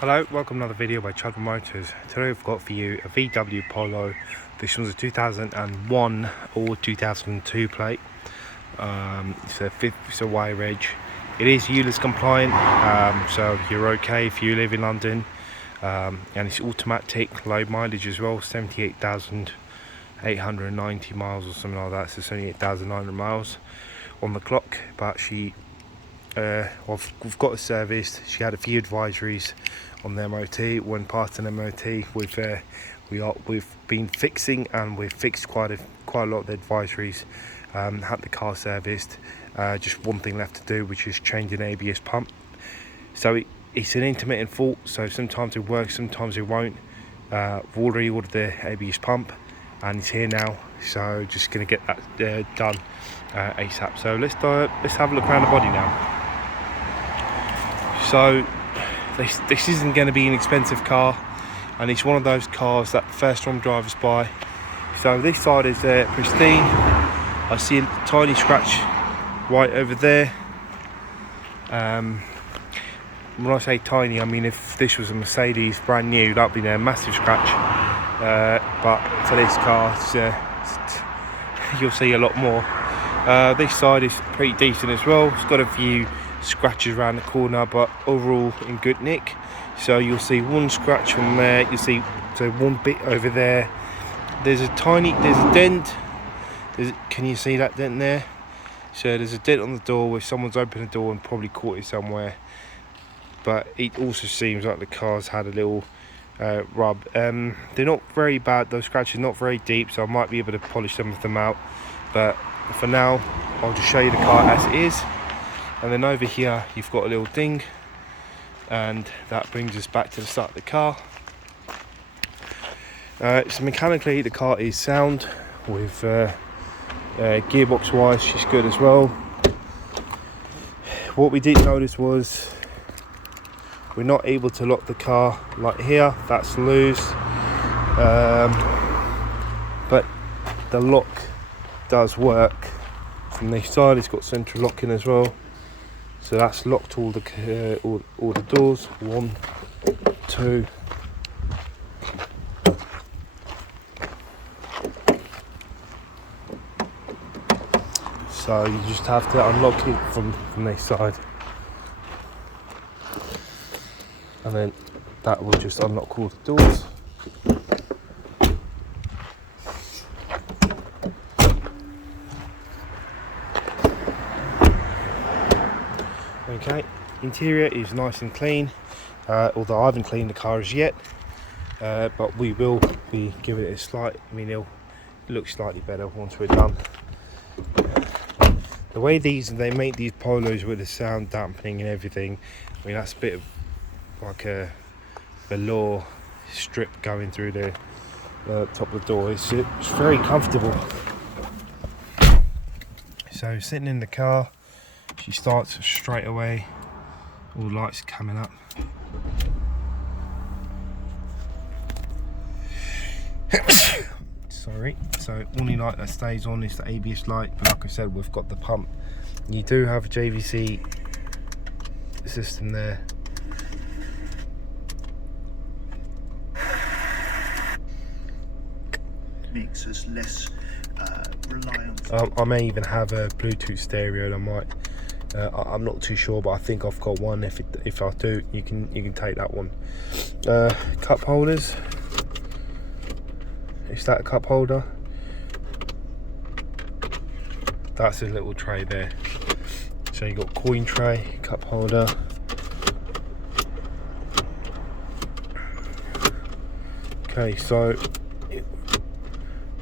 Hello, welcome to another video by Chadwell Motors. Today we've got for you a VW Polo. This one's a 2001 or 2002 plate. It's a wire edge. It is Ulez compliant, so you're okay if you live in London. And it's automatic, low mileage as well, 78,890 miles or something like that. So 78,900 miles on the clock. But we've got it serviced. She had a few advisories on the MOT. When past an MOT, we've been fixing, and we've fixed quite a lot of the advisories. Had the car serviced. Just one thing left to do, which is change an ABS pump. So it's an intermittent fault. So sometimes it works, sometimes it won't. We've already ordered the ABS pump, and it's here now. So just gonna get that done ASAP. So let's have a look around the body now. So this isn't going to be an expensive car, and it's one of those cars that first time drivers buy. So this side is pristine. I see a tiny scratch right over there. When I say tiny, I mean if this was a Mercedes brand new, that'd be a massive scratch. But for this car, you'll see a lot more. This side is pretty decent as well. It's got a few scratches around the corner, but overall in good nick. So you'll see one scratch from there, you see one bit over there. There's a dent. Can you see that dent there? So there's a dent on the door where someone's opened the door and probably caught it somewhere. But it also seems like the car's had a little rub. They're not very bad, those scratches, not very deep, so I might be able to polish some of them out. But for now, I'll just show you the car as it is. And then over here you've got a little ding, and that brings us back to the start of the car. So mechanically the car is sound, with gearbox wise she's good as well. What we did notice was we're not able to lock the car like here, that's loose, but the lock does work. From this side it's got central locking as well. So that's locked all the doors. 1, 2. So you just have to unlock it from this side, and then that will just unlock all the doors. Okay, interior is nice and clean, although I haven't cleaned the car as yet, but we will be giving it a slight, it'll look slightly better once we're done. The way they make these Polos with the sound dampening and everything, that's a bit of like a velour strip going through the top of the door. It's very comfortable. So sitting in the car, she starts straight away, all lights coming up. Sorry. So only light that stays on is the ABS light, but like I said, we've got the pump. You do have a JVC system there. Makes us less reliant. I may even have a Bluetooth stereo. I'm not too sure, but I think I've got one. If I do, you can take that one. Cup holders. Is that a cup holder? That's a little tray there. So you got coin tray, cup holder. Okay, so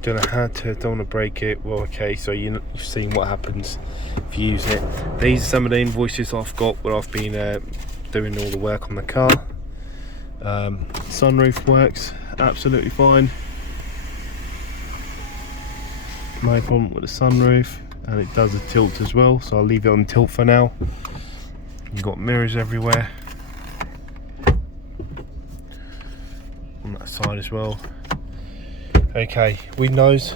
don't want to break it. Well, okay, so you've seen what happens if you use it. These are some of the invoices I've got where I've been doing all the work on the car. Sunroof works absolutely fine. No problem with the sunroof, and it does a tilt as well, so I'll leave it on tilt for now. You've got mirrors everywhere on that side as well. Okay, windows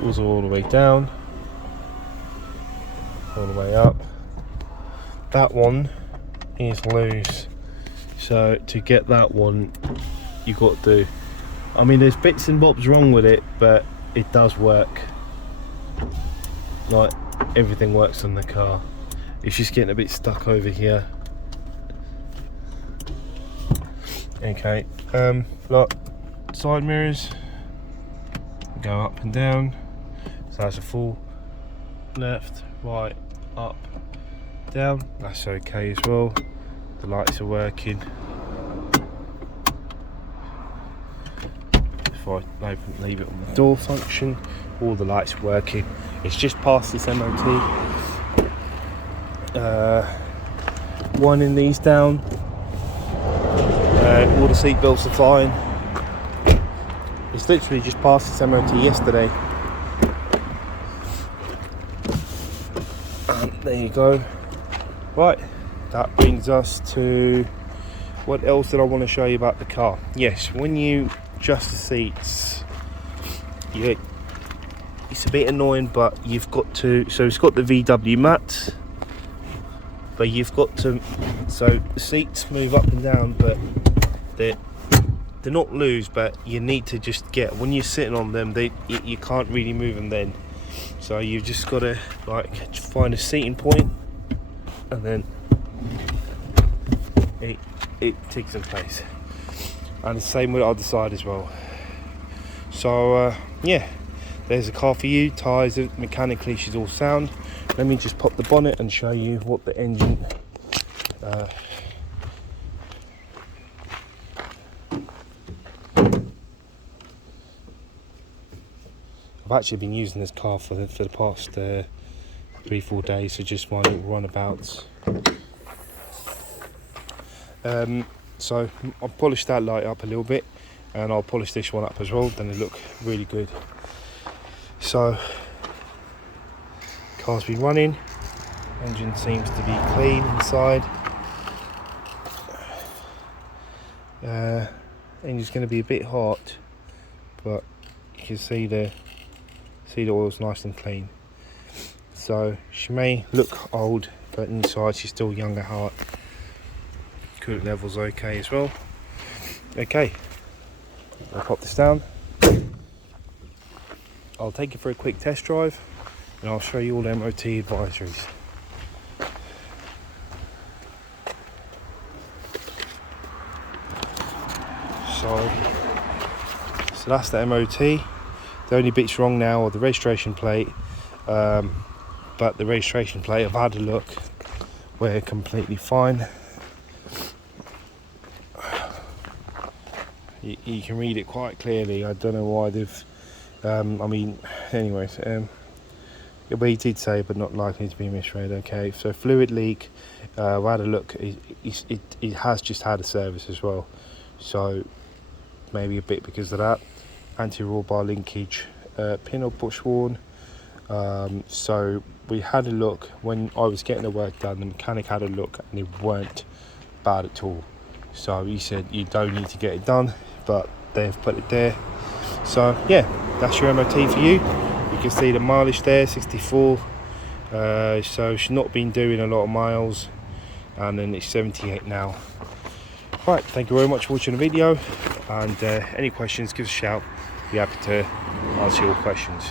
goes all the way down, all the way up. That one is loose. So to get that one, you got to, I mean, there's bits and bobs wrong with it, but it does work. Like, everything works on the car. It's just getting a bit stuck over here. Okay, look, side mirrors go up and down, so that's a full left, right, up, down. That's okay as well. The lights are working. If I leave it on the door function, all the lights are working. It's just past this MOT. Winding these down. All the seat belts are fine. It's literally just passed this MOT yesterday. And there you go. Right, that brings us to what else did I want to show you about the car. Yes, when you adjust the seats, it's a bit annoying, but you've got to, so it's got the VW mats, but you've got to, so the seats move up and down, but they're not loose, but you need to just get, when you're sitting on them, you can't really move them then. So you've just got to like find a seating point, and then it takes in place. And the same with the other side as well. So yeah, there's a car for you. Tyres, mechanically she's all sound. Let me just pop the bonnet and show you what the engine I've actually been using this car for the past 3-4 days, so just my little runabouts. So I'll polish that light up a little bit, and I'll polish this one up as well, then they look really good. So car's been running, engine seems to be clean inside. Engine's going to be a bit hot, but you can see the oil's nice and clean. So she may look old, but inside she's still young at heart. Coolant level's okay as well. Okay, I'll pop this down. I'll take it for a quick test drive, and I'll show you all the MOT advisories. So that's the MOT. The only bits wrong now are the registration plate, but the registration plate, I've had a look, we're completely fine. You can read it quite clearly. I don't know why they've I mean, anyways, but he did say, but not likely to be misread. Okay, so fluid leak, I had a look, it has just had a service as well, so maybe a bit because of that. Anti-roll bar linkage, pin or push worn. So we had a look when I was getting the work done. The mechanic had a look, and it weren't bad at all. So he said you don't need to get it done, but they've put it there. So yeah, that's your MOT for you. You can see the mileage there, 64. So she's not been doing a lot of miles, and then it's 78 now. Right, thank you very much for watching the video, and any questions, give us a shout. Be happy to answer your questions.